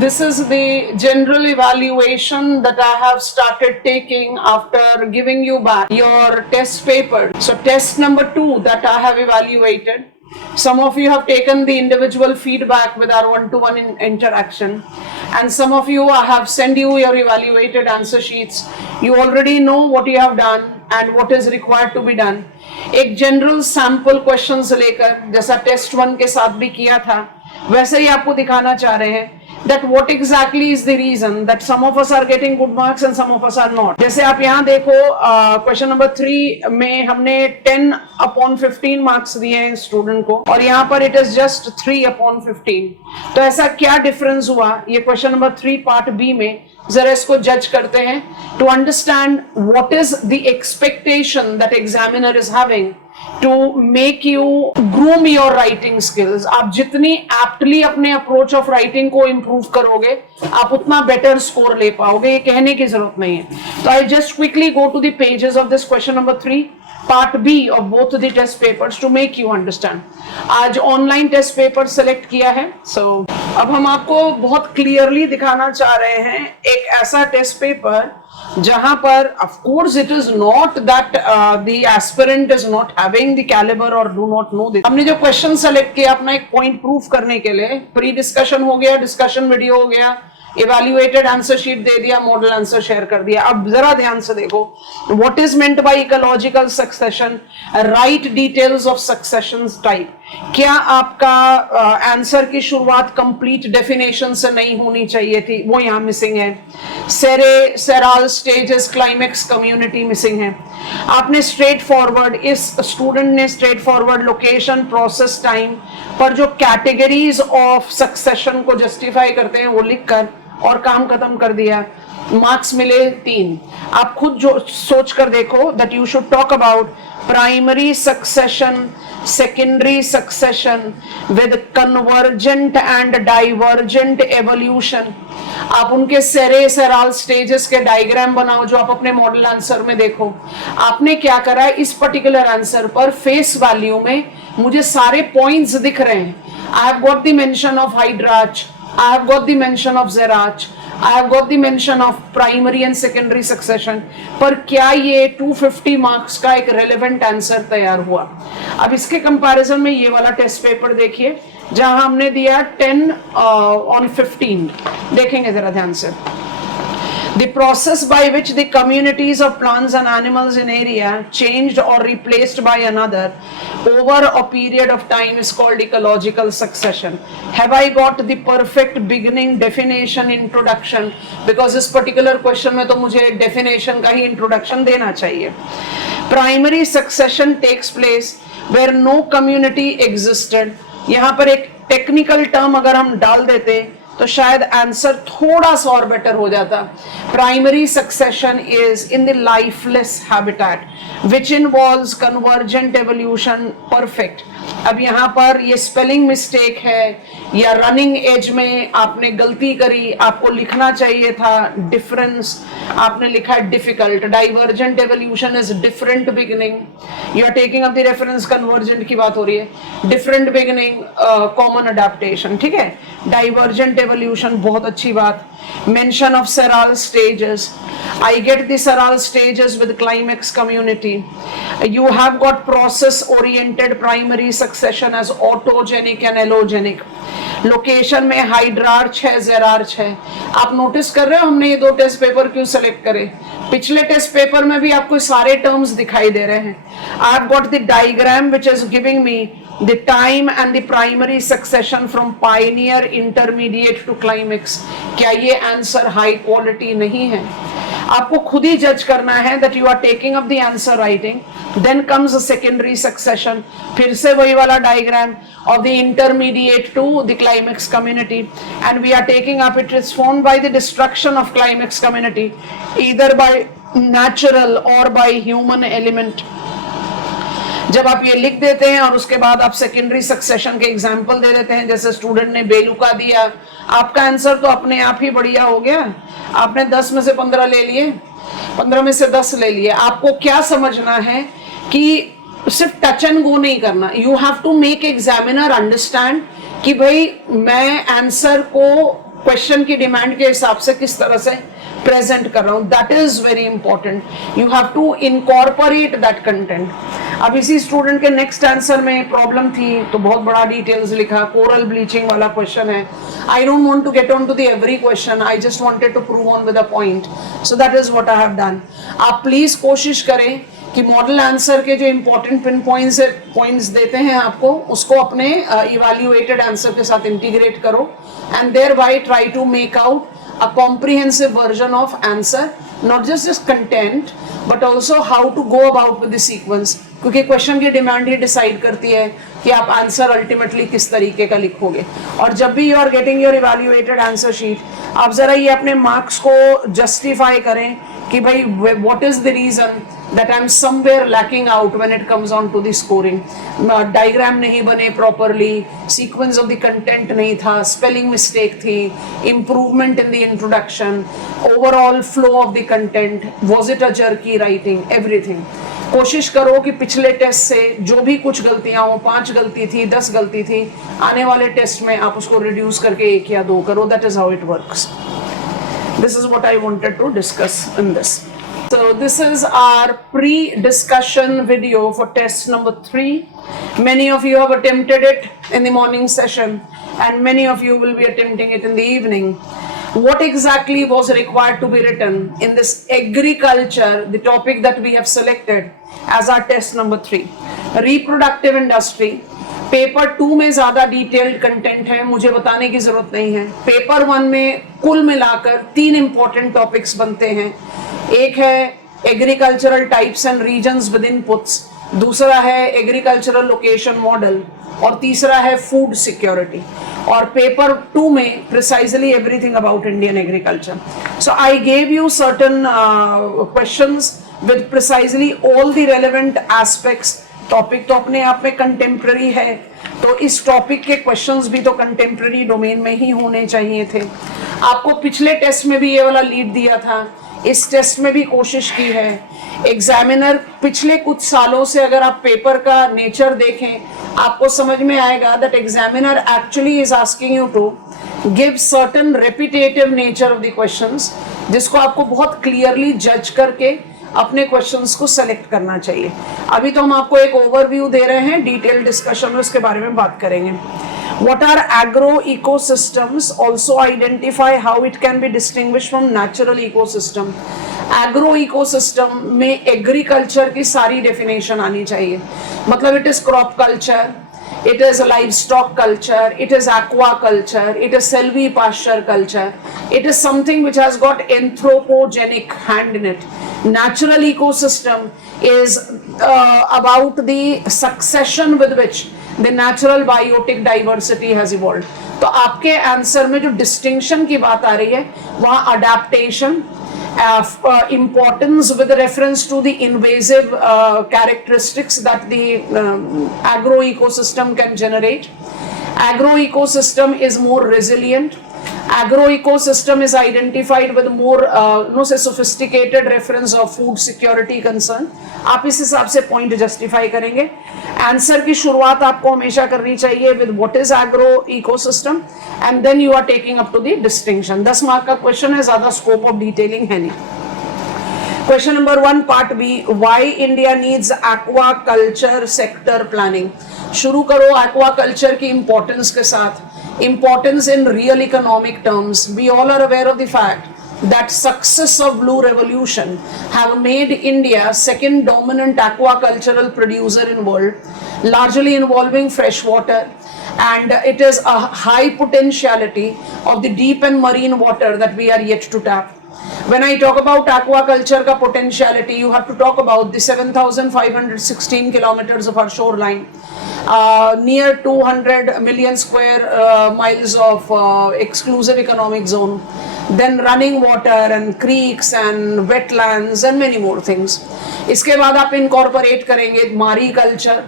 This is the general evaluation that I have started taking after giving you back your test paper. So test number 2 that I have evaluated. Some of you have taken the individual feedback with our one-to-one interaction, and some of you I have sent you your evaluated answer sheets. You already know what you have done and what is required to be done. एक general sample questions लेकर, जैसा test 1 के साथ भी किया था, वैसे ही आपको दिखाना चाह रहे हैं that what exactly is the reason that some of us are getting good marks and some of us are not. जैसे आप यहाँ देखो क्वेश्चन नंबर 3 में हमने 10/15 मार्क्स दिए हैं स्टूडेंट को, और यहाँ पर इट इज जस्ट 3/15. तो ऐसा क्या डिफरेंस हुआ, ये क्वेश्चन नंबर 3 पार्ट बी में जरा इसको जज करते हैं to understand what is the expectation that examiner is having to make you groom your writing skills. आप जितनी एप्टली अपने अप्रोच ऑफ राइटिंग को इंप्रूव करोगे, आप उतना बेटर स्कोर ले पाओगे. ये कहने की जरूरत नहीं है. तो I just quickly go to the pages of this question number 3 part B of both the test papers to make you understand. आज ऑनलाइन टेस्ट पेपर सेलेक्ट किया है. सो अब हम आपको बहुत क्लियरली दिखाना चाह रहे हैं एक ऐसा टेस्ट पेपर जहां पर of course it is not that the aspirant is not having the calibre और डू नॉट नो दिस. हमने जो क्वेश्चन सेलेक्ट किया अपना एक पॉइंट प्रूफ करने के लिए, प्री डिस्कशन हो गया, डिस्कशन वीडियो हो गया, इवैल्यूएटेड आंसर शीट दे दिया, मॉडल आंसर शेयर कर दिया. अब जरा ध्यान से देखो, what is meant by ecological succession, right details of succession type. क्या आपका आंसर की शुरुआत कंप्लीट डेफिनेशन से नहीं होनी चाहिए थी, वो यहाँ मिसिंग है. सेराल स्टेजेस, क्लाइमेक्स, कम्युनिटी मिसिंग है. आपने स्ट्रेट फॉरवर्ड, इस स्टूडेंट ने straight forward location, process, time पर जो कैटेगरीज ऑफ सक्सेशन को जस्टिफाई करते हैं वो लिखकर और काम खत्म कर दिया. मार्क्स मिले 3. आप खुद जो सोच कर देखो that you should talk about primary succession, secondary succession with convergent and divergent evolution. आप उनके सेराल स्टेजेस के डायग्राम बनाओ जो आप अपने मॉडल आंसर में देखो. आपने क्या करा है, इस पर्टिकुलर आंसर पर फेस वैल्यू में मुझे सारे पॉइंट्स दिख रहे हैं. I have got the mention of hydrarch, I have got the mention of Zerach, I have got the mention of primary and secondary succession. पर क्या ये 250 मार्क्स का एक रेलेवेंट आंसर तैयार हुआ? अब इसके कंपैरिजन में ये वाला टेस्ट पेपर देखिए जहां हमने दिया 10/15. देखेंगे जरा ध्यान से. The process by which the communities of plants and animals in area changed or replaced by another over a period of time is called ecological succession. Have I got the perfect beginning, definition, introduction? Because इस particular question में तो मुझे definition का ही introduction देना चाहिए. Primary succession takes place where no community existed. यहाँ पर एक technical term अगर हम डाल देते तो शायद आंसर थोड़ा सा और बेटर हो जाता. Primary succession is in the lifeless habitat which involves convergent evolution. Perfect. अब यहाँ पर ये स्पेलिंग मिस्टेक है या रनिंग एज में आपने गलती करी, आपको लिखना चाहिए था डिफरेंस, आपने लिखा है difficult. Divergent evolution is different beginning. You are taking up the reference, convergent की बात हो रही है. Different beginning, common adaptation. ठीक है. डाइवर्जेंट एवोल्यूशन, बहुत अच्छी बात. Mention of seral stages, I get the seral stages with climax community. You have got process oriented primary succession as autogenic and allogenic. Location में हाइड्रार्च है, xerarch है. आप notice कर रहे हो हमने ये 2 टेस्ट पेपर क्यों सेलेक्ट करे? पिछले टेस्ट पेपर में भी आपको सारे टर्म्स दिखाई दे रहे हैं. I have got the diagram which is giving me the time and the primary succession from pioneer, intermediate to climax. क्या ये आंसर हाई क्वालिटी नहीं है? आपको खुद ही जज करना है that you are taking up the answer writing. Then comes the secondary succession. फिर से वही वाला diagram of the intermediate to the climax community, and we are taking up it is formed by the destruction of climax community either by natural or by human element. जब आप ये लिख देते हैं और उसके बाद आप सेकेंडरी सक्सेशन के एग्जाम्पल दे देते हैं, जैसे स्टूडेंट ने बेलुका दिया, आपका आंसर तो अपने आप ही बढ़िया हो गया. आपने 10 में से 15 ले लिए, 15 में से 10 ले लिए. आपको क्या समझना है कि सिर्फ टच एंड गो नहीं करना. You have to make examiner understand कि भाई मैं आंसर को क्वेश्चन की डिमांड के हिसाब से किस तरह से प्रेजेंट कर रहा हूं, that is very important. You have to incorporate that content. अब इसी स्टूडेंट के नेक्स्ट आंसर में प्रॉब्लम थी तो बहुत बड़ा डिटेल्स लिखा, कोरल ब्लीचिंग वाला क्वेश्चन है. I don't want to get on to the every question, I just wanted to prove on with a point. So that is what I have done. आप please कोशिश करें कि model answer के जो important pin points देते हैं आपको, उसको अपने इवैल्यूएटेड आंसर के साथ इंटीग्रेट करो and thereby try to make out a comprehensive version of answer, not just content but also how to go about with the sequence. क्योंकि क्वेश्चन की डिमांड ही डिसाइड करती है कि आप आंसर अल्टीमेटली किस तरीके का लिखोगे. और जब भी you are getting your evaluated answer sheet, आप जरा ये अपने मार्क्स को जस्टिफाई करें कि भाई what is the reason that I'm somewhere lacking out when it comes on to the scoring. Diagram नहीं बने properly, sequence of the content नहीं था, spelling mistake थी, improvement in the introduction, overall flow of the content, was it a jerky writing, everything. कोशिश करो कि पिछले test से जो भी कुछ गलतियां हो, 5 गलती थी, 10 गलती थी, आने वाले टेस्ट में आप उसको रिड्यूस करके 1 या 2 करो. That is how it works. This is what I wanted to discuss in this. So this is our pre-discussion video for test number 3. Many of you have attempted it in the morning session and many of you will be attempting it in the evening. What exactly was required to be written in this agriculture, the topic that we have selected as our test number 3? Reproductive industry. Paper 2 में ज्यादा detailed content है, मुझे बताने की जरूरत नहीं है. Paper 1 में कुल मिलाकर 3 इंपॉर्टेंट टॉपिक्स बनते हैं. एक है agricultural types and regions with inputs, दूसरा है एग्रीकल्चरल लोकेशन मॉडल और तीसरा है फूड सिक्योरिटी. और पेपर 2 में precisely everything about Indian agriculture. So I gave you certain questions with precisely all the relevant aspects. Topic तो अपने आप में कंटेम्प्रेरी है, तो इस टॉपिक के क्वेश्चंस भी तो कंटेम्प्रेरी डोमेन में ही होने चाहिए थे. आपको पिछले टेस्ट में भी ये वाला लीड दिया था, इस टेस्ट में भी कोशिश की है. एग्जामिनर पिछले कुछ सालों से अगर आप पेपर का नेचर देखें, आपको समझ में आएगा that examiner actually is asking you to give certain repetitive nature of the questions, जिसको आपको बहुत क्लियरली जज करके अपने क्वेश्चंस को सेलेक्ट करना चाहिए. अभी तो हम आपको एक ओवरव्यू दे रहे हैं, डिटेल डिस्कशन में उसके बारे में बात करेंगे. What are agro ecosystems? Also identify how it can be distinguished from natural ecosystem. Agro ecosystem में agriculture की सारी definition आनी चाहिए. मतलब it is crop culture, it is livestock culture, it is aquaculture, it is silvipasture culture, it is something which has got anthropogenic hand in it. Natural ecosystem is about the succession with which the natural biotic diversity has evolved. तो आपके answer में जो distinction की बात आ रही है वहाँ adaptation, importance with reference to the invasive characteristics that the agro ecosystem can generate. Agro ecosystem is more resilient. Agro ecosystem is identified with more sophisticated reference of food security concern. आप इस हिसाब से point justify करेंगे. Answer की शुरुआत आपको हमेशा करनी चाहिए with what is agro ecosystem and then you are taking up to the distinction. 10 mark का क्वेश्चन है, ज्यादा स्कोप ऑफ डिटेलिंग है नहीं. Question number 1 part B, why India needs aquaculture sector planning. शुरू करो एक्वाकल्चर की इंपॉर्टेंस के साथ. Importance in real economic terms. We all are aware of the fact that success of Blue Revolution have made India second dominant aquacultural producer in world, largely involving fresh water, and it is a high potentiality of the deep and marine water that we are yet to tap. When I talk about aquaculture ka potentiality, you have to talk about the 7,516 kilometers of our shoreline, near 200 million square miles of exclusive economic zone, then running water and creeks and wetlands and many more things. इसके बाद आप incorporate करेंगे मारी culture,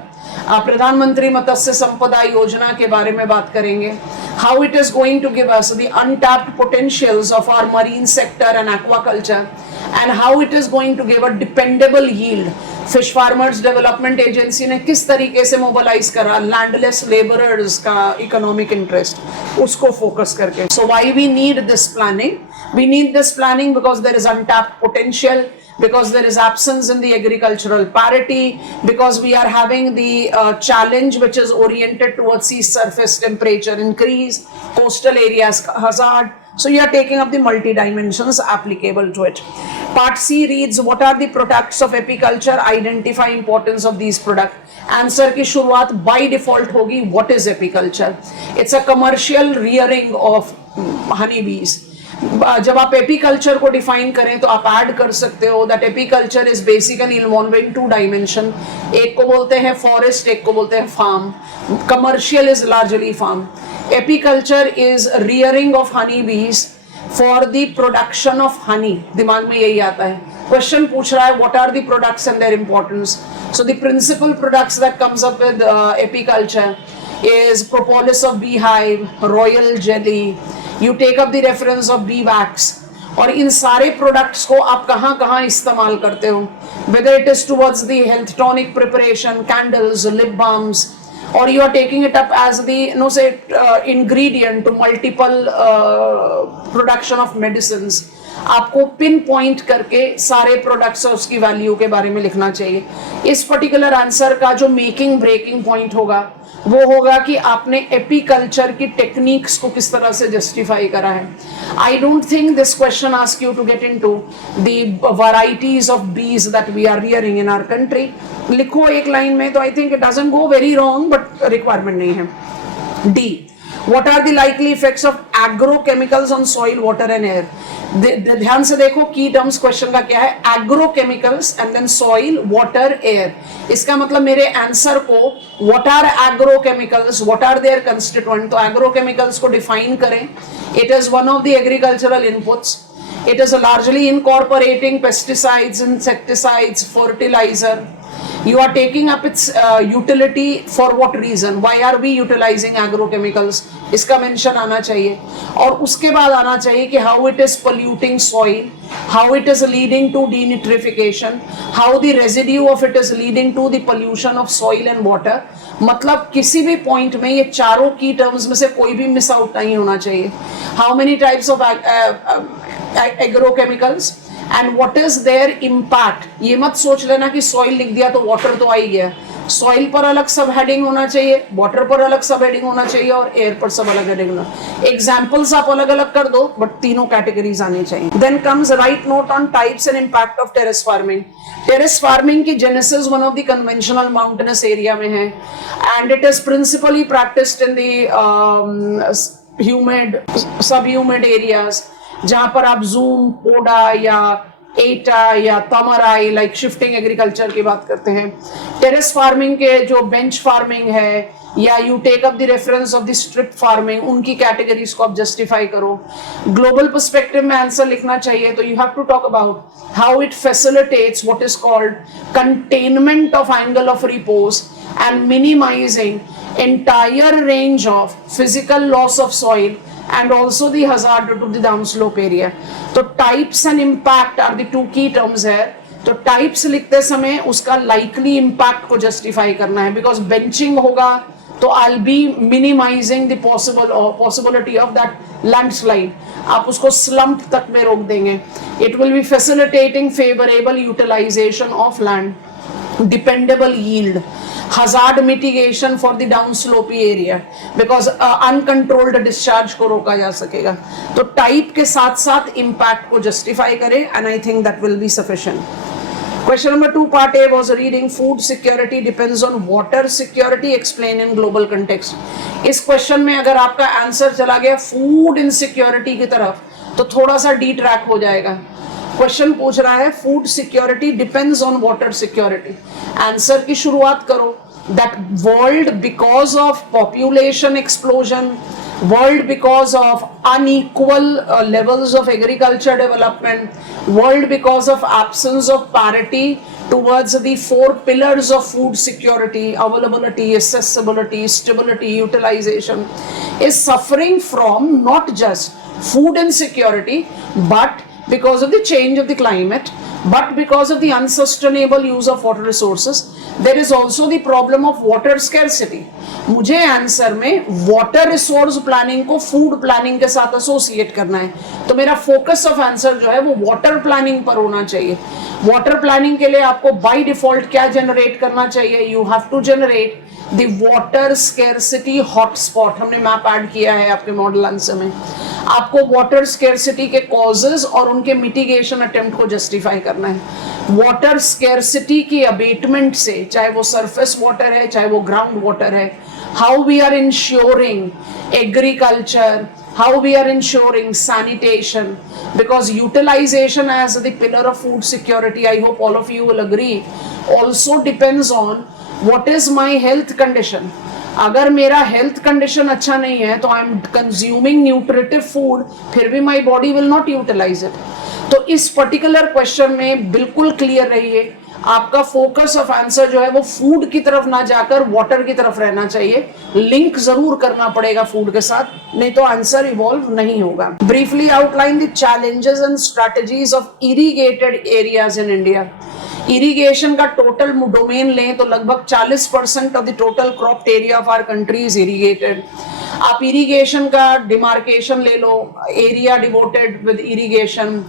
प्रधानमंत्री मत्स्य संपदा योजना के बारे में बात करेंगे. How it is going to give us the untapped potentials of our marine sector and aquaculture, and how it is going to give a dependable yield fish farmers development agency ने किस तरीके से मोबिलाइज करा landless labourers का economic interest, उसको focus करके. So why we need this planning? We need this planning because there is untapped potential, because there is absence in the agricultural parity, because we are having the challenge which is oriented towards sea surface temperature increase, coastal areas hazard. So you are taking up the multi dimensions applicable to it. Part C reads, what are the products of apiculture? Identify importance of these products. Answer की शुरुआत by default होगी, what is apiculture? It's a commercial rearing of honeybees. जब आप apiculture को define करें तो आप add कर सकते हो that apiculture is basically involving two dimension. एक को बोलते हैं फॉरेस्ट, एक को बोलते हैं farm. Commercial is largely farm. Apiculture is rearing of honey bees for the production of honey. दिमाग में यही आता है. क्वेश्चन पूछ रहा है what are the products and their importance. So the principal products that comes up with apiculture is propolis of beehive, royal jelly, you take up the reference of bee wax. और इन सारे products को आप कहाँ कहाँ इस्तेमाल करते हो, whether it is towards the health tonic preparation, candles, lip balms, or you are taking it up as the ingredient to multiple production of medicines. आपको पिन पॉइंट करके सारे प्रोडक्ट्स और उसकी वैल्यू के बारे में लिखना चाहिए. इस पर्टिकुलर आंसर का जो मेकिंग ब्रेकिंग पॉइंट होगा वो होगा कि आपने एपीकल्चर की टेक्निक्स को किस तरह से जस्टिफाई करा है. I don't think this question ask you to get into the varieties of bees that we are rearing in our country. लिखो एक लाइन में तो I think it doesn't go very wrong, but requirement नहीं है. D, what are the likely effects of agrochemicals on soil, water and air? ध्यान से देखो की टर्म्स क्वेश्चन का क्या है. Agrochemicals and then soil, water, air. इसका मतलब मेरे आंसर को what are agrochemicals, what are their constituent. तो एग्रोकेमिकल्स को डिफाइन करें. It is one of the agricultural inputs. It is largely incorporating pesticides, insecticides, fertilizer. You are taking up its utility for what reason? Why are we utilizing agrochemicals? इसका mention आना चाहिए. और उसके बाद आना चाहिए कि how it is polluting soil, how it is leading to denitrification, how the residue of it is leading to the pollution of soil and water. मतलब किसी भी पॉइंट में ये चारों की टर्म्स में से कोई भी मिस आउट नहीं होना चाहिए. How many types of agrochemicals and what is their impact? ये मत सोच लेना कि सॉइल लिख दिया तो वाटर तो आ ही गया. सॉइल पर अलग सब हेडिंग होना चाहिए, वाटर पर अलग सब हेडिंग होना चाहिए और एयर पर सब अलग हेडिंग होना. एग्जांपल्स आप अलग अलग कर दो बट तीनों कैटेगरीज आनी चाहिए. Then comes write note on types and impact of terrace farming. Terrace farming की genesis one of the conventional mountainous area में है and it is principally practised in the humid, sub humid areas जहां पर आप zoom, पोडा या एटा या तमराई like shifting agriculture की बात करते हैं. टेरेस फार्मिंग के जो बेंच फार्मिंग है या you take up the reference of the strip farming, उनकी कैटेगरीज को आप जस्टिफाई करो. ग्लोबल पर्सपेक्टिव में आंसर लिखना चाहिए तो you have to talk about how it facilitates what is called containment of angle of repose and minimizing entire range of physical loss of soil and also the hazard to the downslope area. तो types and impact are the two key terms here. तो types लिखते समय उसका likely impact को justify करना है because benching होगा तो I'll be minimizing the possibility of that landslide. आप उसको slump तक में रोक देंगे. It will be facilitating favorable utilization of land, dependable yield, hazard mitigation for the downslopey area because uncontrolled discharge को रोका जा सकेगा. तो टाइप के साथ साथ इम्पैक्ट को जस्टिफाई करें and I think that will be sufficient. Question number 2 part A was reading food security depends on water security, explain in global context. इस क्वेश्चन में अगर आपका आंसर चला गया फूड इनसिक्योरिटी की तरफ तो थोड़ा सा डी ट्रैक हो जाएगा. क्वेश्चन पूछ रहा है food security depends on water security. Answer की शुरुआत करो that world because of population explosion, world because of unequal levels of agriculture development, world because of absence of parity towards the 4 pillars of food security, availability, accessibility, stability, utilization, is suffering from not just food insecurity but because of the change of the climate, But because of the unsustainable use of water resources, there is also the problem of water scarcity. मुझे answer में water resource planning को food planning के साथ associate करना है, तो मेरा focus of answer जो है वो वाटर प्लानिंग पर होना चाहिए. वाटर प्लानिंग के लिए आपको बाय डिफॉल्ट क्या जनरेट करना चाहिए? You have to generate the water scarcity hotspot. हमने मैप ऐड किया है आपके मॉडल आंसर में. आपको वाटर स्केर्सिटी के कॉजेज और उनके मिटिगेशन अटेम्प्ट को जस्टिफाई करना है. वाटर स्केर्सिटी की अबेटमेंट से, चाहे वो सरफेस वाटर है चाहे वो ग्राउंड वाटर है, how we are ensuring agriculture, how we are ensuring sanitation, because utilization as the pillar of food security, I hope all of you will agree, also depends on what is my health condition. अगर मेरा health condition अच्छा नहीं है तो I am consuming nutritive food, फिर भी my body will not utilise it. तो इस पर्टिकुलर क्वेश्चन में बिल्कुल क्लियर रहिए, आपका फोकस ऑफ आंसर जो है वो फूड की तरफ ना जाकर वाटर की तरफ रहना चाहिए. लिंक जरूर करना पड़ेगा फूड के साथ, नहीं तो आंसर इवॉल्व नहीं होगा. Briefly outline the challenges and strategies of irrigated areas in India. Irrigation का टोटल डोमेन लें तो लगभग 40% of the total cropped area of our country is irrigated. आप इरिगेशन का डिमार्केशन ले लो, area devoted with irrigation,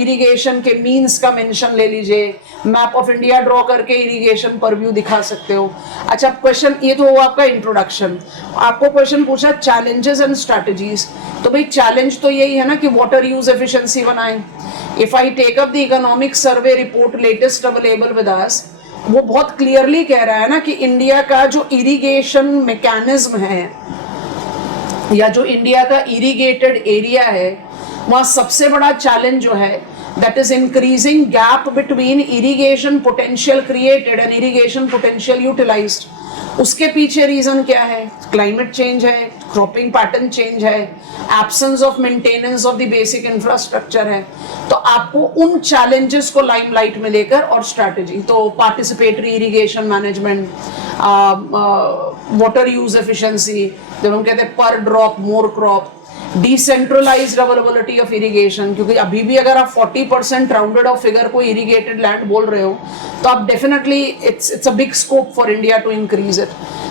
irrigation के means का मेंशन ले लीजिए, मैप ऑफ इंडिया ड्रॉ करके इरिगेशन पर व्यू दिखा सकते हो. अच्छा क्वेश्चन, ये तो हुआ आपका इंट्रोडक्शन. आपको क्वेश्चन पूछा चैलेंजेस एंड स्ट्रैटेजीज, तो भाई चैलेंज तो यही है ना कि वाटर यूज एफिशिएंसी बनाएं. If I take up the economic survey report latest available with us, वो बहुत क्लियरली कह रहा है ना कि इंडिया का जो इरिगेशन मैकेनिज्म है या जो इंडिया का इरिगेटेड एरिया है, वहाँ सबसे बड़ा चैलेंज जो है that is increasing gap between irrigation potential created and irrigation potential utilized. उसके पीछे रीजन क्या है? क्लाइमेट चेंज है, क्रॉपिंग पैटर्न चेंज है, absence of maintenance of the basic infrastructure है. तो आपको उन चैलेंजेस को लाइमलाइट में लेकर और स्ट्रैटेजी, तो participatory irrigation management, water use efficiency, जब हम कहते हैं per drop more crop, decentralised availability of irrigation, क्योंकि अभी भी अगर आप 40% राउंडेड ऑफ फिगर को इरिगेटेड लैंड बोल रहे हो तो आप definitely it's a big scope for India to increase it.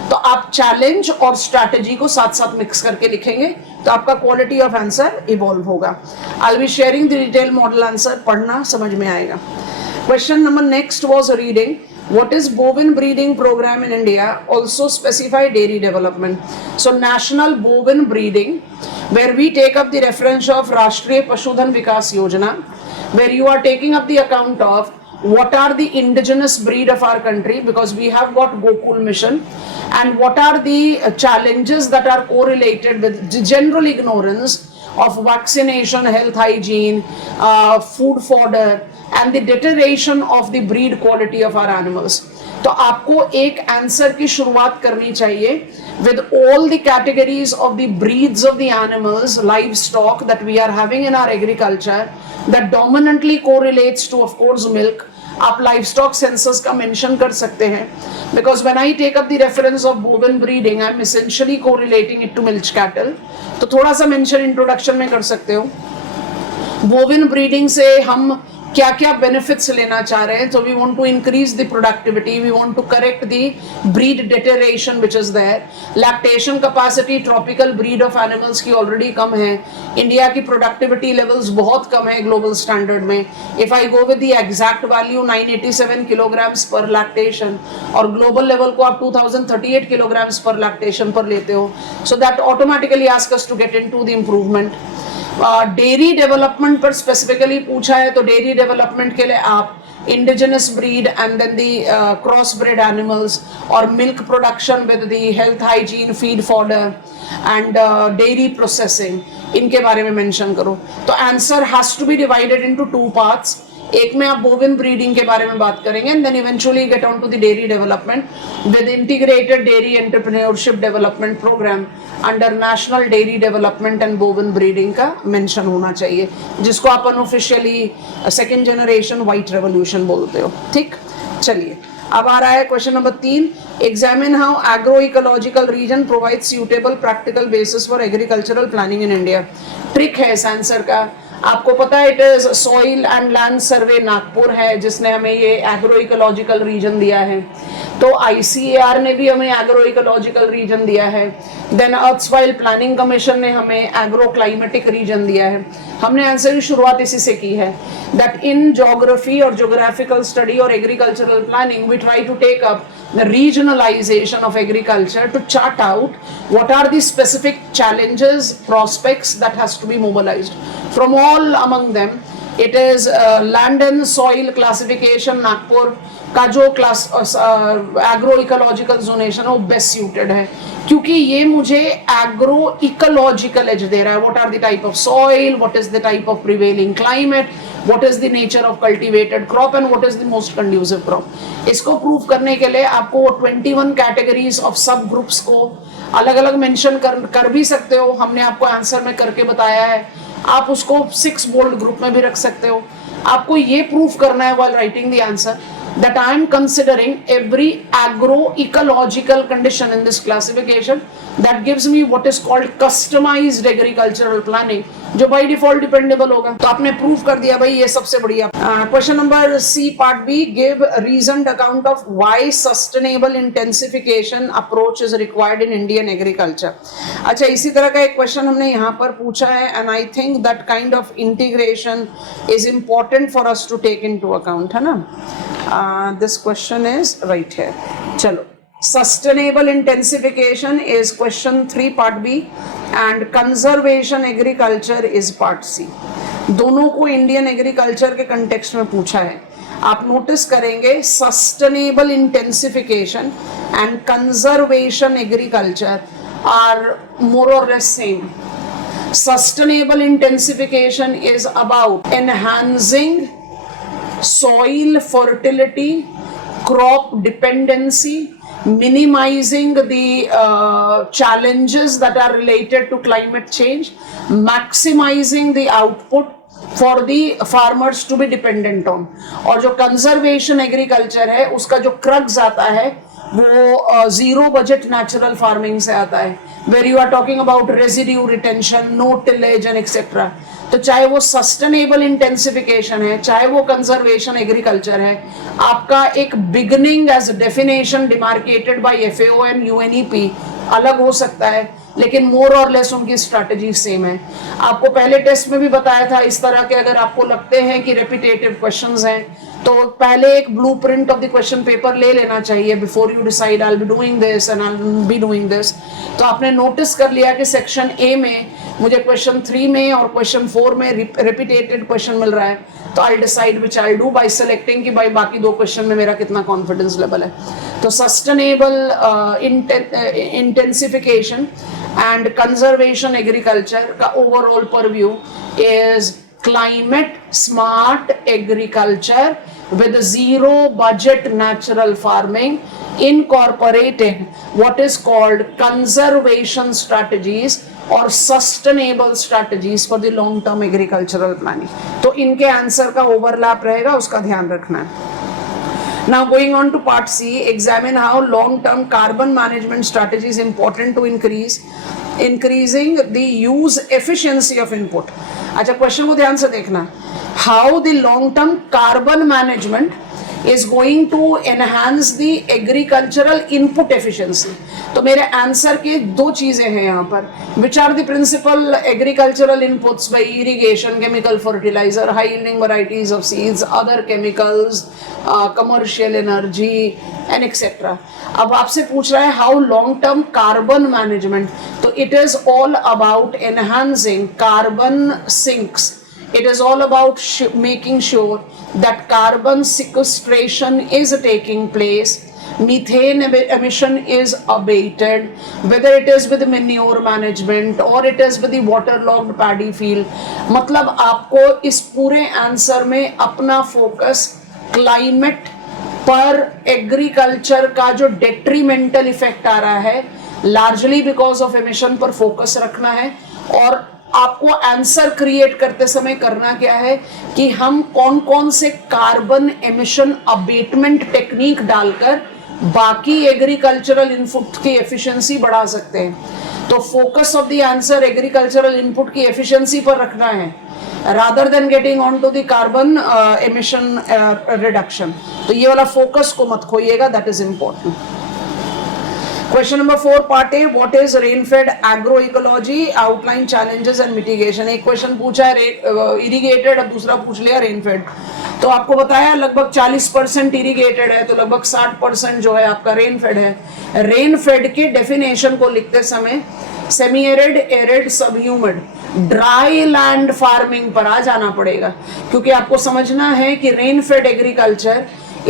तो आप चैलेंज और स्ट्रैटेजी को साथ साथ मिक्स करके लिखेंगे तो आपका क्वालिटी ऑफ आंसर इवॉल्व होगा. I will be sharing the detail model answer, पढ़ना समझ में आएगा. Question number next was reading. What is bovine breeding program in India? Also specify dairy development. So national bovine breeding, where we take up the reference of Rashtriya Pashudhan Vikas Yojana, where you are taking up the account of what are the indigenous breed of our country, because we have got Gokul mission, and what are the challenges that are correlated with general ignorance of vaccination, health hygiene, food fodder, and the deterioration of the breed quality of our animals. तो आपको एक answer की शुरुआत करनी चाहिए with all the categories of the breeds of the animals, livestock that we are having in our agriculture that dominantly correlates to of course milk. आप livestock census का mention कर सकते हैं, because when I take up the reference of bovine breeding, I am essentially correlating it to milch cattle. तो थोड़ा सा mention introduction में कर सकते हो. bovine breeding से हम क्या क्या बेनिफिट्स लेना चाह रहे हैं. तो we want to increase the productivity, we want to correct the breed deterioration which is there. Lactation capacity tropical breed of animals की ऑलरेडी कम है. इंडिया की प्रोडक्टिविटी लेवल्स बहुत कम है ग्लोबल स्टैंडर्ड में. If I go with the exact value 987 kilograms per lactation, और global level को आप 2038 किलोग्राम्स पर लैक्टेशन पर लेते हो, so that automatically ask us to get into the improvement. Dairy development पर स्पेसिफिकली पूछा है, तो डेयरी डेवलपमेंट के लिए आप indigenous breed and then the cross breed animals और milk production with the health hygiene, feed fodder and dairy processing, इनके बारे में मेंशन करो. तो answer has to be divided into 2 parts. एक में आप बोविन ब्रीडिंग के बारे में बात करेंगे and then eventually get on to the dairy development with integrated dairy entrepreneurship development programme under national dairy development and bovine breeding का मेंशन होना चाहिए, जिसको आप unofficially second generation white revolution बोलते हो. ठीक, चलिए अब आ रहा है question number 3. Examine how agro ecological region provide suitable practical basis for agricultural planning in India. Trick है इस आंसर का. आपको पता है it is soil and land survey Nagpur है जिसने हमें ये एग्रो इकोलॉजिकल रीजन दिया है। तो ICAR ने भी हमें एग्रो इकोलॉजिकल रीजन दिया है। देन अर्थ प्लानिंग कमीशन ने हमें एग्रो क्लाइमेटिक रीजन दिया है। हमने आंसर की शुरुआत इसी से की है दैट इन ज्योग्राफी और ज्योग्राफिकल स्टडी और agricultural planning we try to take up the regionalization of agriculture to chart out what are the specific challenges, prospects that has to be mobilized. From all among them, it is land and soil classification Nagpur का जो class agro ecological zonation है वो best suited है क्योंकि ये मुझे agro ecological as दे रहा है। What are the type of soil, what is the type of prevailing climate, what is the nature of cultivated crop and what is the most conducive crop. इसको prove करने के लिए आपको वो 21 categories of सब ग्रुप्स को अलग अलग मेंशन कर भी सकते हो। हमने आपको आंसर में करके बताया है। आप उसको 6 बोल्ड ग्रुप में भी रख सकते हो। आपको ये प्रूव करना है while writing the answer that I am considering every agroecological condition in this classification that gives me what is called customized agricultural planning जो by default dependable होगा। तो आपने प्रूव कर दिया भाई, ये सबसे बढ़िया। Question number C part B, give reasoned account of why sustainable intensification approach is required in Indian agriculture। अच्छा, इसी तरह का एक क्वेश्चन हमने यहाँ पर पूछा है and I think that kind of integration is important for us to take into account, है ना। This question is right here. चलो, sustainable intensification is question 3 part B and conservation agriculture is part C. दोनों को Indian agriculture के context में पूछा है। आप नोटिस करेंगे sustainable intensification and conservation agriculture are more or less same. Sustainable intensification is about enhancing soil fertility, crop dependency, minimizing the challenges that are related to climate change, maximizing the output for the farmers to be dependent on। और जो conservation agriculture है उसका जो crux आता है वो zero budget natural farming से आता है, where you are talking about residue retention, no tillage and etc। तो चाहे वो सस्टेनेबल इंटेंसिफिकेशन है, चाहे वो कंजर्वेशन एग्रीकल्चर है, आपका एक beginning as definition demarcated by FAO and UNEP अलग हो सकता है, लेकिन मोर और लेस उनकी स्ट्रैटेजी सेम है। आपको पहले टेस्ट में भी बताया था इस तरह के अगर आपको लगते हैं कि रेपिटेटिव क्वेश्चंस हैं तो पहले एक blueprint of the question paper ले लेना चाहिए before you decide I will be doing this and I will be doing this. तो आपने नोटिस कर लिया कि सेक्शन A में मुझे क्वेश्चन 3 में और क्वेश्चन 4 में रेपिटेटेड क्वेश्चन मिल रहा है, तो I decide which I do by selecting कि भाई बाकी 2 क्वेश्चन में मेरा कितना कॉन्फिडेंस लेवल है। तो sustainable intensification and conservation agriculture का overall purview is climate smart agriculture with zero budget natural farming incorporating what is called conservation strategies or sustainable strategies for the long term agricultural planning। तो इनके answer का overlap रहेगा, उसका ध्यान रखना है। Now going on to part C, examine how long-term carbon management strategy is important to increasing the use efficiency of input। अच्छा, question को ध्यान से देखना। How the long-term carbon management is going to enhance the agricultural input efficiency। तो मेरे answer के 2 चीजें हैं यहाँ पर। Which are the principal agricultural inputs by irrigation, chemical fertilizer, high yielding varieties of seeds, other chemicals, commercial energy and etc। अब आपसे पूछ रहा है how long term carbon management, तो it is all about enhancing carbon sinks। It is all about making sure that carbon sequestration is taking place, methane emission is abated, whether it is with manure management or it is with the waterlogged paddy field। मतलब आपको इस पूरे answer में अपना focus climate पर agriculture का जो detrimental effect आ रहा है लार्जली बिकॉज ऑफ एमिशन पर फोकस रखना है। और आपको आंसर क्रिएट करते समय करना क्या है कि हम कौन कौन से कार्बन एमिशन अबेटमेंट टेक्निक डालकर बाकी एग्रीकल्चरल इनपुट की एफिशिएंसी बढ़ा सकते हैं। तो focus of the answer agricultural input की एफिशिएंसी पर रखना है rather than getting onto the carbon emission reduction. तो ये वाला focus को मत खोइएगा, that is important. Question number 4 part A, what is rain-fed agroecology, outline challenges and mitigation. एक क्वेश्चन पूछा है irrigated, अब दूसरा पूछ लिया rain-fed. तो आपको बताया लगभग 40% irrigated है, तो लगभग 60% जो है आपका rain-fed है. rain-fed के definition को लिखते समय semi-arid, arid, subhumid, dry land farming पर आ जाना पड़ेगा, क्योंकि आपको समझना है कि rain-fed agriculture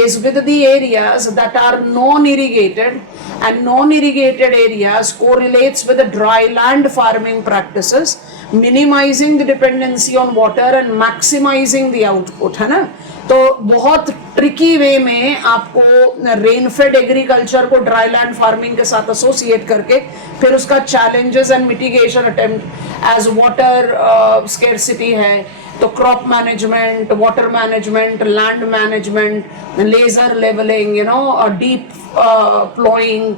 is with the areas that are non-irrigated, and non-irrigated areas correlates with the dry land farming practices, minimizing the dependency on water and maximizing the output, है ना. तो बहुत ट्रिकी वे में आपको रेनफेड एग्रीकल्चर को dry land farming के साथ associate करके फिर उसका challenges and mitigation attempt as water scarcity है, तो crop management, water management, land management, laser levelling, deep ploughing,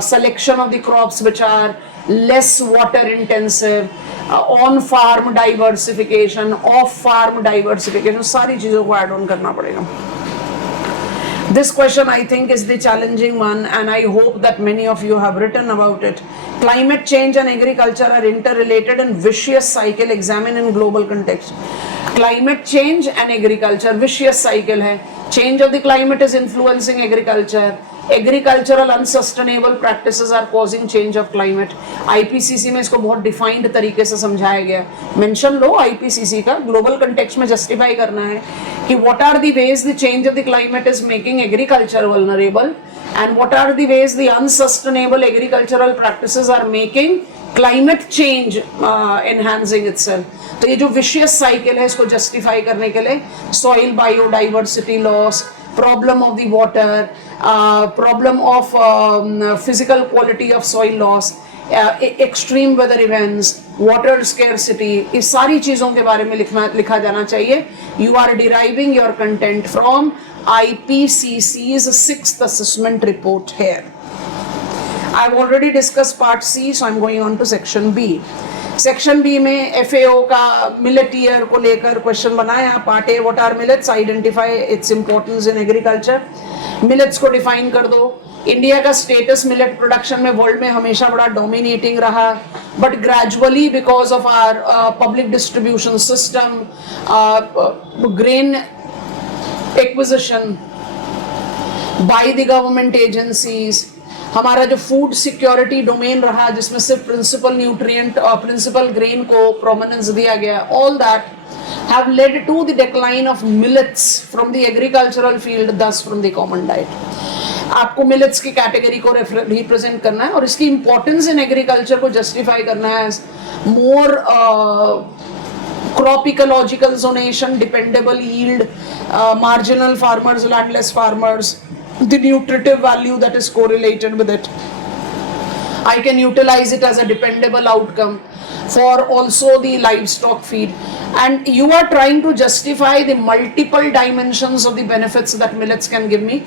selection of the crops which are less water intensive, on farm diversification, off farm diversification, सारी चीजों को add on करना पड़ेगा. This question I think is the challenging one, and I hope that many of you have written about it. Climate change and agriculture are interrelated and vicious cycle. Examine in global context. Climate change and agriculture vicious cycle है. Change of the climate is influencing agriculture. Agricultural unsustainable practices are causing change of climate. IPCC में इसको बहुत defined तरीके से समझाया गया. Mention लो IPCC का, global context में justify करना है कि what are the ways the change of the climate is making agriculture vulnerable, and what are the ways the unsustainable agricultural practices are making climate change enhancing itself. तो ये जो vicious cycle है इसको justify करने के लिए soil biodiversity loss, problem of the water, problem of physical quality of soil loss, extreme weather events, water scarcity, इस सारी चीजों के बारे में लिखा जाना चाहिए. You are deriving your content from IPCC's 6th assessment report here. I've already discussed part C, so I'm going on to section B. Section B में FAO का मिलेट ईयर को लेकर क्वेश्चन बनाया. Part A, what are millets, identify its importance in agriculture. Millets को define कर दो. India का status millet production में वर्ल्ड में हमेशा बड़ा डोमिनेटिंग रहा, but gradually because of our public distribution system, grain acquisition by the government agencies, हमारा जो फूड सिक्योरिटी डोमेन रहा जिसमें सिर्फ प्रिंसिपल न्यूट्रिएंट और प्रिंसिपल ग्रेन को प्रोमिनेंस दिया गया, all that have led to the decline of millets from the agricultural field, thus from the common diet. आपको मिलेट्स की कैटेगरी को रिप्रेजेंट करना है और इसकी इंपॉर्टेंस इन एग्रीकल्चर को जस्टिफाई करना है. मोर crop ecological zonation, dependable yield, marginal farmers, landless farmers, the nutritive value that is correlated with it. I can utilize it as a dependable outcome for also the livestock feed. And you are trying to justify the multiple dimensions of the benefits that millets can give me,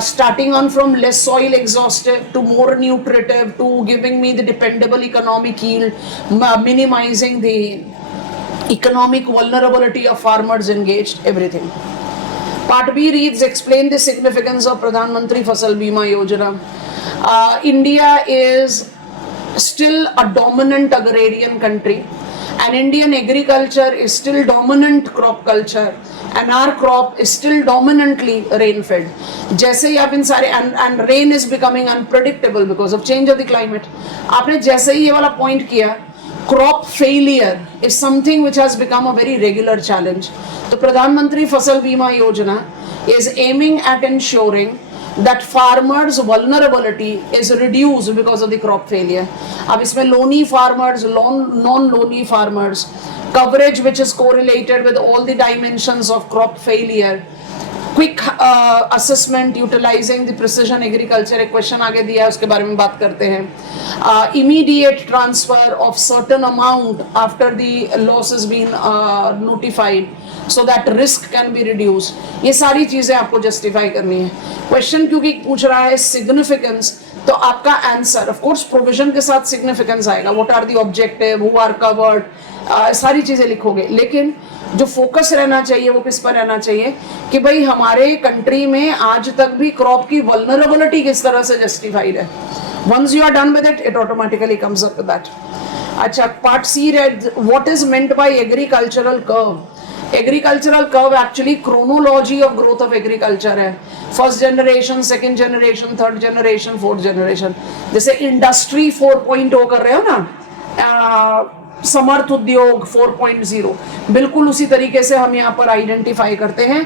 starting on from less soil exhaustive to more nutritive to giving me the dependable economic yield, minimizing the economic vulnerability of farmers engaged, everything. Part B reads, explain the significance of Pradhan Mantri Fasal Bima Yojana. India is still a dominant agrarian country, and Indian agriculture is still dominant crop culture, and our crop is still dominantly rain fed. जैसे ही आप इन सारे and rain is becoming unpredictable because of change of the climate. आपने जैसे ही ये वाला point किया, crop failure is something which has become a very regular challenge. So Pradhan Mantri Fasal Bima Yojana is aiming at ensuring that farmers' vulnerability is reduced because of the crop failure. अब इसमें loany farmers, non-loany farmers, coverage which is correlated with all the dimensions of crop failure, quick assessment utilising the precision agriculture. एक question आगे दिया है उसके बारे में बात करते हैं. Immediate transfer of certain amount after the loss is been notified so that risk can be reduce. ये सारी चीजें आपको जस्टिफाई करनी है. क्वेश्चन क्योंकि पूछ रहा है सिग्निफिकेंस, तो आपका आंसर ऑफ कोर्स प्रोविजन के साथ सिग्निफिकेंस आएगा, what are the objective, who are covered, सारी चीजें लिखोगे, लेकिन जो फोकस रहना चाहिए वो किस पर रहना चाहिए कि भाई हमारे कंट्री में आज तक भी क्रॉप की वल्नरेबिलिटी किस तरह से जस्टिफाइड है. Once you are done with it, it automatically comes up with that. अच्छा, part C read what is meant by agricultural curve. Agricultural curve actually chronology of growth of agriculture है. First generation, second generation, third generation, fourth generation. जैसे industry 4.0 कर रहे हो ना, समर्थ उद्योग 4.0, बिल्कुल उसी तरीके से हम यहाँ पर आइडेंटिफाई करते हैं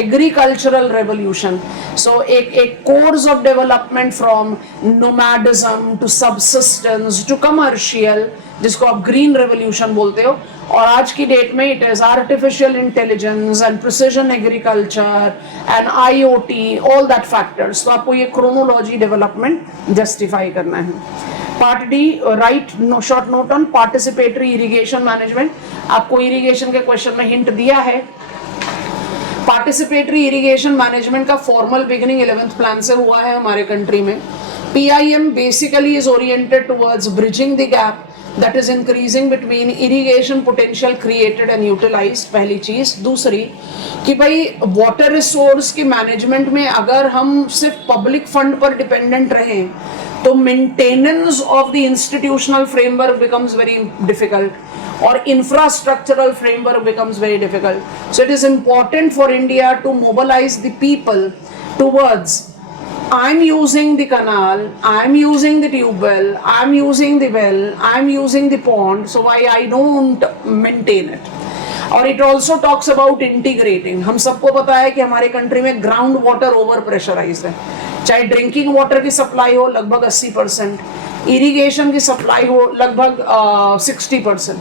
एग्रीकल्चरल रेवोल्यूशन. सो एक course of development from nomadism to subsistence to commercial, जिसको आप ग्रीन रेवोल्यूशन बोलते हो, और आज की डेट में it is artificial intelligence and precision agriculture and IoT, all that factors. तो आपको ये क्रोनोलॉजी डेवलपमेंट जस्टिफाई करना है. Part D, right short note on participatory irrigation management. आपको इरिगेशन के क्वेश्चन में हिंट दिया है. पार्टिसिपेटरी इरिगेशन मैनेजमेंट का फॉर्मल बिगिनिंग 11th प्लान से हुआ है हमारे कंट्री में. PIM basically is oriented towards bridging the gap that is increasing between irrigation potential created and utilized. पहली चीज. दूसरी कि भाई वाटर रिसोर्स के मैनेजमेंट में अगर हम सिर्फ पब्लिक फंड पर डिपेंडेंट रहें तो maintenance of the institutional framework becomes very difficult और infrastructural framework becomes very difficult. So it is important for India to mobilize the people towards I'm using the canal, I'm using the tube well, I'm using the well, I'm using the pond, so why I don't maintain it. और it also talks about integrating. हम सबको पता है कि हमारे country में ground water over pressurised है. चाहे ड्रिंकिंग वाटर की सप्लाई हो लगभग 80%, इरिगेशन की सप्लाई हो लगभग 60%,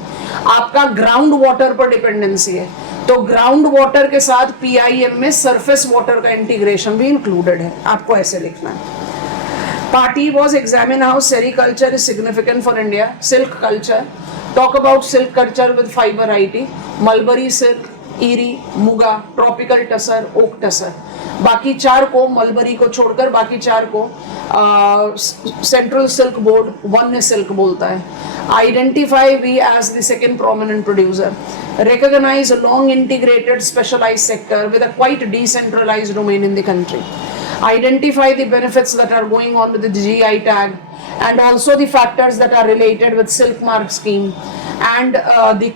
आपका ग्राउंड वाटर पर डिपेंडेंसी है. तो ग्राउंड वाटर के साथ PIM में सरफेस वाटर का इंटीग्रेशन भी इंक्लूडेड है. आपको ऐसे लिखना है. Part E was examine how sericulture is significant for India. Silk culture. Talk about silk culture with 5 variety. Mulberry silk, eri, muga, tropical tasar, oak tasar. बाकी 4 को, मलबरी को छोड़कर बाकी 4 को सेंट्रल सिल्क बोर्ड वन सिल्क बोलता है. Identify we as the second prominent producer. recognize a long integrated specialized sector with a quite decentralized domain in the country. Identify the benefits that are going on with the GI tag and also the factors that are related with silk mark scheme and the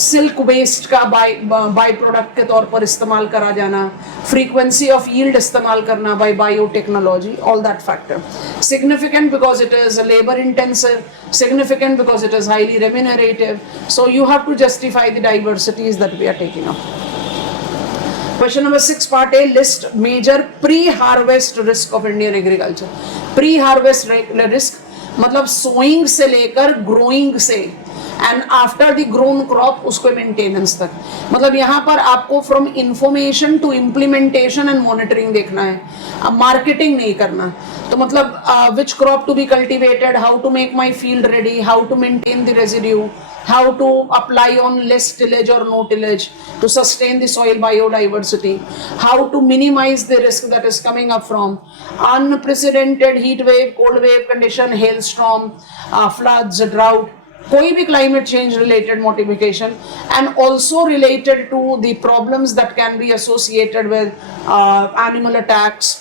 silk waste का by product के तौर पर इस्तेमाल करा जाना, frequency of yield इस्तेमाल करना by biotechnology, all that factor. Significant because it is labour intensive, significant because it is highly remunerative. So you have to justify the diversities that we are taking up. Question number 6 part A, list major pre-harvest risk of Indian agriculture. Pre-harvest risk मतलब sowing से लेकर growing से and after the grown crop उसको maintenance तक. मतलब यहाँ पर आपको from information to implementation and monitoring देखना है, अब मार्केटिंग नहीं करना. तो मतलब which crop to be cultivated, how to make my field ready, how to maintain the residue, how to apply on less tillage or no tillage to sustain the soil biodiversity, how to minimize the risk that is coming up from unprecedented heat wave, cold wave condition, hailstorm, floods, drought, कोई भी climate change related modification, and also related to the problems that can be associated with animal attacks,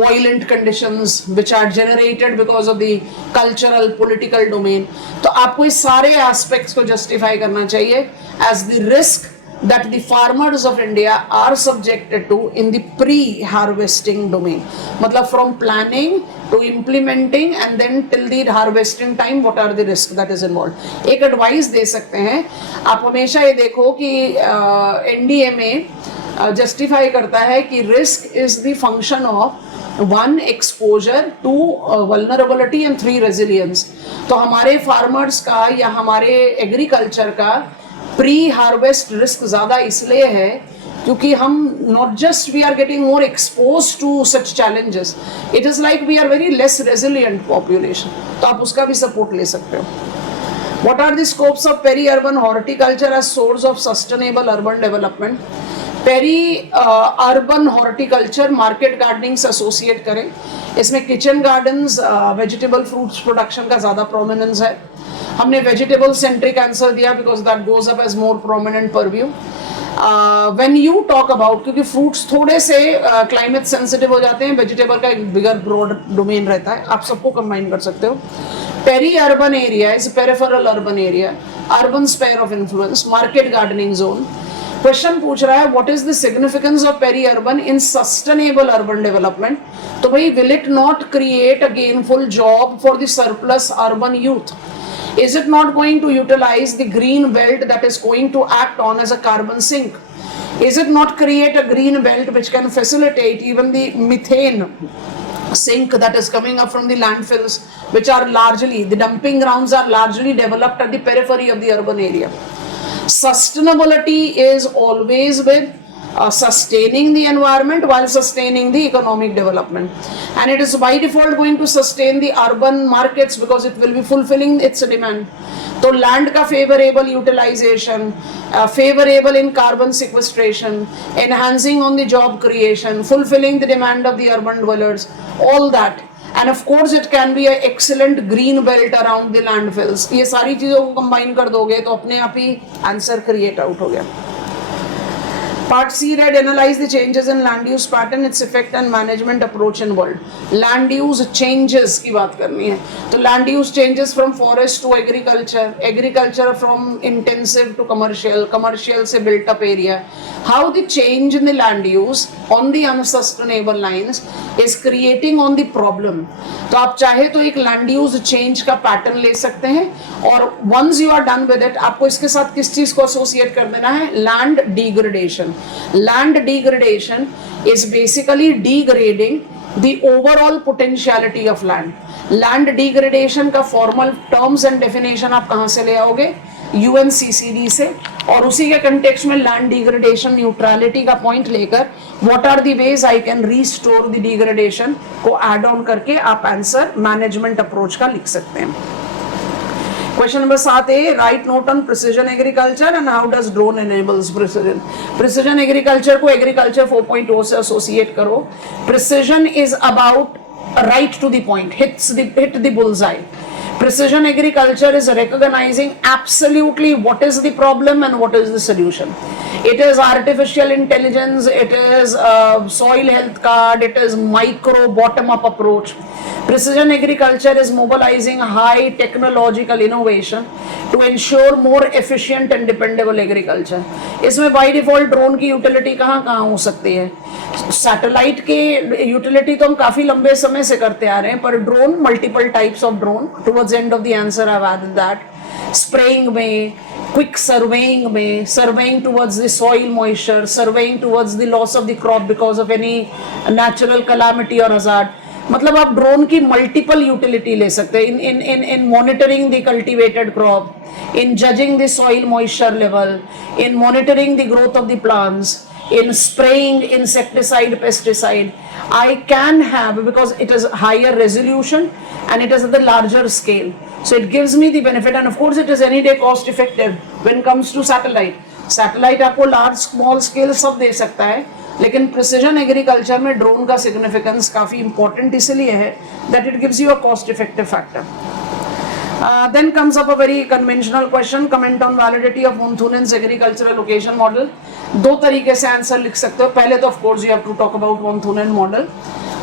violent conditions which are generated because of the cultural political domain. तो आपको इस सारे aspects को justify करना चाहिए as the risk that the farmers of India are subjected to in the pre-harvesting domain. मतलब from planning to implementing and then till the harvesting time what are the risks that is involved. एक advice दे सकते हैं आप, हमेशा ये देखो कि NDA में justify करता है कि risk is the function of 1 exposure, 2 vulnerability and 3 resilience. तो हमारे farmers का या हमारे agriculture का प्री हार्वेस्ट रिस्क ज्यादा इसलिए है क्योंकि हम not just we are getting more expose to such challenges, it is like we are very less resilient population. तो आप उसका भी सपोर्ट ले सकते हो. What are the scopes of peri urban horticulture as source of sustainable urban development. Peri urban horticulture market gardening से associate करें. इसमें kitchen gardens, vegetable fruits production का ज़्यादा प्रोमिनेंस है. हमने वेजिटेबल सेंट्रिक आंसर दिया because that goes up as more prominent purview. When you talk about, क्योंकि fruits थोड़े से क्लाइमेट सेंसिटिव हो जाते हैं, वेजिटेबल का एक बिगर ब्रॉड डोमेन रहता है, आप सबको कंबाइन कर सकते हो. Peri urban area is peripheral urban area, urban sphere of influence, market gardening zone. Question पूछ रहा है what is the significance of peri urban in sustainable urban development. तो भाई, will it not create a gainful job for the surplus urban youth? Is it not going to utilize the green belt that is going to act on as a carbon sink? Is it not create a green belt which can facilitate even the methane sink that is coming up from the landfills, which are largely, the dumping grounds are largely developed at the periphery of the urban area. Sustainability is always with sustaining the environment while sustaining the economic development, and it is by default going to sustain the urban markets because it will be fulfilling its demand. तो land का favorable utilization, favorable in carbon sequestration, enhancing on the job creation, fulfilling the demand of the urban dwellers, all that. And of course it can be an excellent green belt around the landfills. ये सारी चीज़ों को combine कर दोगे तो अपने आप ही answer create out हो गया. Part C read, analyze the changes in land use pattern, its effect and management approach in world. Land use changes की बात करनी है. तो land use changes from forest to agriculture, agriculture from intensive to commercial, commercial से built up area. How the change in the land use on the unsustainable lines is creating on the problem. तो आप चाहे तो एक land use change का pattern ले सकते हैं, और once you are done with it, आपको इसके साथ किस चीज को associate कर देना है? Land degradation. Land degradation is basically degrading the overall potentiality of land. Land degradation का formal terms and definition आप कहाँ से ले आओगे? UNCCD से, और उसी के context में land degradation neutrality का point लेकर what are the ways I can restore the degradation को add on करके आप answer management approach का लिख सकते हैं. Question number 7A, write note on precision agriculture and how does drone enables precision. Precision agriculture को agriculture 4.0 से associate करो. Precision is about right to the point, hit the bullseye. Precision agriculture is recognizing absolutely what is the problem and what is the solution. It is artificial intelligence, it is soil health card, it is micro bottom-up approach. Precision agriculture is mobilizing high technological innovation to ensure more efficient and dependable agriculture. इसमें by default drone की utility कहाँ हो सकती है? Satellite के utility तो हम काफी लंबे समय से करते आ रहे हैं, पर drone, multiple types of drone. Towards the end of the answer I've added that. Spraying में, quick surveying में, surveying towards the soil moisture, surveying towards the loss of the crop because of any natural calamity or hazard. मतलब आप drone की multiple utility ले सकते हैं in monitoring the cultivated crop, in judging the soil moisture level, in monitoring the growth of the plants, in spraying insecticide, pesticide. I can have, because it is higher resolution and it is at the larger scale, so it gives me the benefit, and of course it is any day cost effective when it comes to satellite. Satellite आपको large small scale सब दे सकता है, लेकिन precision agriculture में drone का significance काफी important इसलिए है that it gives you a cost effective factor. Then comes up a very conventional question, comment on validity of Monthunen's agricultural location model. दो तरीके से आंसर लिख सकते हो. पहले तो of course you have to talk about Monthunen model.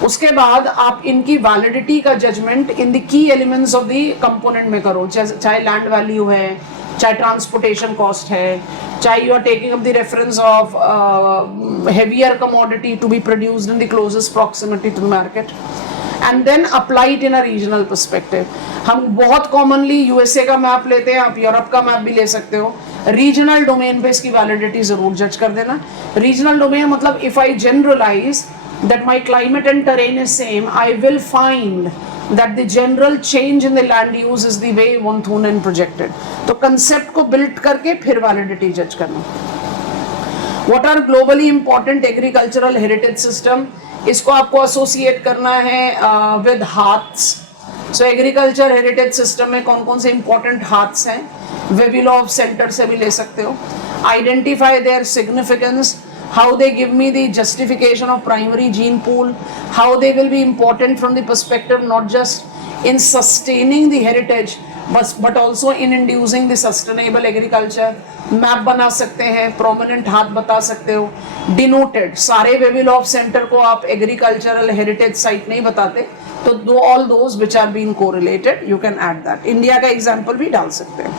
उसके बाद आप इनकी वैलिडिटी का judgement in the key elements of the component में करो, चाहे लैंड वैल्यू है, चाहे ट्रांसपोर्टेशन कॉस्ट है, चाहे you are taking up the reference of heavier commodity to be produced in the closest proximity to the market, and then apply it in a regional perspective. हम बहुत commonly USA का map लेते हैं, आप Europe का map भी ले सकते हो. रीजनल डोमेन पे इसकी वैलिडिटी जरूर जज कर देना. रीजनल डोमेन मतलब if I generalise that my climate and terrain is same, I will find that the general change in the land use is the way Monthunen projected. तो concept को build करके फिर validity judge करना. What are globally important agricultural heritage system? इसको आपको associate करना है with hearths. So agriculture heritage system में कौन कौन से important hearths हैं? Webulo of Center से भी ले सकते हो. Identify their significance. how they give me the justification of primary gene pool, how they will be important from the perspective not just in sustaining the heritage but also in inducing the sustainable agriculture. Map बना सकते हैं, prominent हाथ बता सकते हो, denoted, सारे वेबिलॉफ centre को आप एग्रीकल्चरल हेरिटेज साइट नहीं बताते, तो दो all those which are been correlated you can add that. India का एग्जाम्पल भी डाल सकते हैं.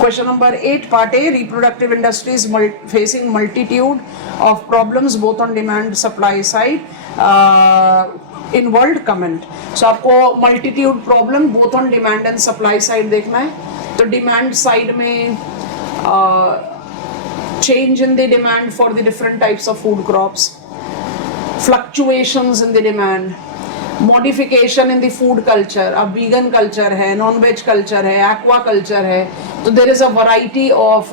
Question number 8, part A, reproductive industry is facing multitude of problems both on demand supply side. In world comment. So आपको multitude problem both on demand and supply side देखना है. तो demand side में change in the demand for the different types of food crops, fluctuations in the demand, modification in the food culture. अब vegan culture है, non-veg culture है, aqua culture है, तो there is a variety of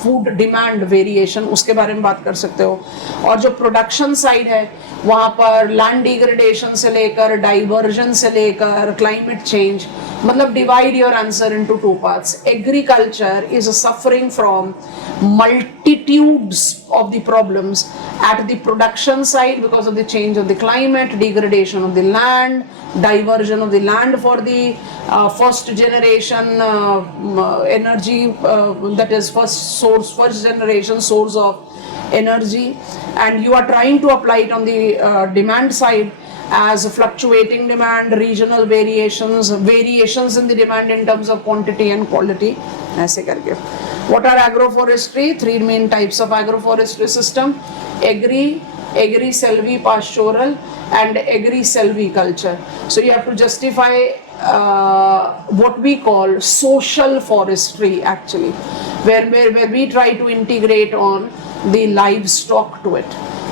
food demand variation, उसके बारे में बात कर सकते हो. और जो production side है वहाँ पर land degradation से लेकर diversion से लेकर climate change, मतलब divide your answer into two parts. Agriculture is suffering from multitudes of the problems at the production side because of the change of the climate, degradation of the land, diversion of the land for the first generation energy, that is first generation source of energy, and you are trying to apply it on the demand side as fluctuating demand, regional variations in the demand in terms of quantity and quality, ऐसे करके. What are agroforestry? Three main types of agroforestry system: agri-silvipastoral and agri-silviculture. So you have to justify what we call social forestry actually, where we try to integrate on the livestock to it.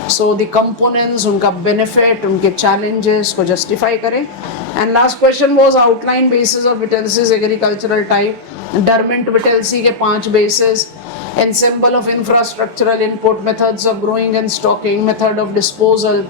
So the components, उनका benefit, उनके challenges को justify करें. And last question was outline basis of Whittlesey's agricultural type. Derwent Whittlesey के 5 bases: ensemble of infrastructural input, methods of growing and stocking, method of disposal,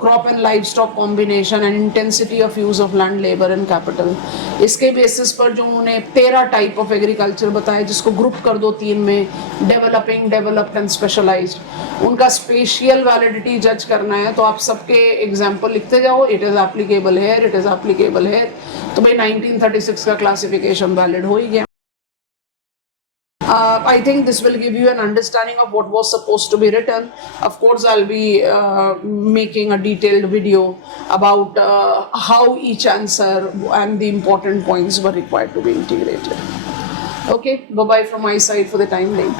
crop and livestock combination, and intensity of use of land, labor and capital. इसके basis पर जो उन्होंने 13 type of agriculture बताए, जिसको group कर दो 3 में: developing, developed and specialized. उनका spatial validity judge करना है, तो आप सबके example लिखते जाओ. It is applicable here, it is applicable here. तो भाई 1936 का classification valid हो ही गया. I think this will give you an understanding of what was supposed to be written. Of course, I'll be making a detailed video about how each answer and the important points were required to be integrated. Okay, bye-bye from my side for the time being.